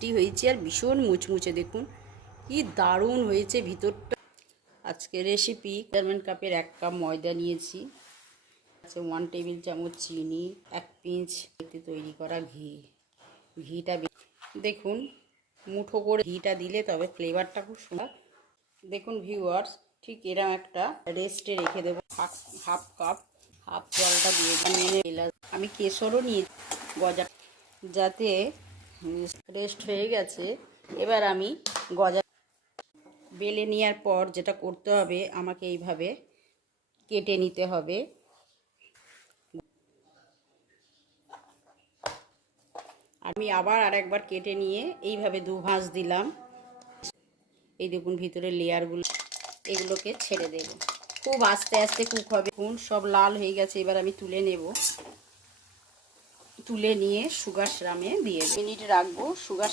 Tasty হয়েছে আর ভীষণ মুচমুচে। দেখুন কি দারুণ হয়েছে ভিতরটা। আজকে রেসিপি মেজারমেন্ট কাপের 1 কাপ ময়দা নিয়েছি, আছে 1 টেবিল চামচ চিনি, 1 পিঞ্চ তৈরি করা ঘি। ঘিটা দেখুন মুঠো করে ঘিটা দিলে তবে ফ্লেভারটা খুব সুন্দর। দেখুন ভিউয়ার্স, ঠিক এরকম একটা রেস্টে রেখে দেবো। হাফ কাপ হাফ জলটা দিয়ে আমি কেশরও নিয়ে গজা যাতে রেস্ট হয়ে গেছে। এবার আমি গজা বেলে নেওয়ার পর যেটা করতে হবে, আমাকে এইভাবে কেটে নিতে হবে। আমি আবার আরেকবার কেটে নিয়ে এইভাবে 2 ভাঁজ দিলাম। এই দেখুন ভিতরে লেয়ারগুলো, এগুলোকে ছেড়ে দেব। খুব আস্তে আস্তে কুক হবে। দেখুন সব লাল হয়ে গেছে। এবার আমি তুলে নেব। তুলে নিয়ে সুগার সিরাপে দিয়ে মিনিট রাখবো। সুগার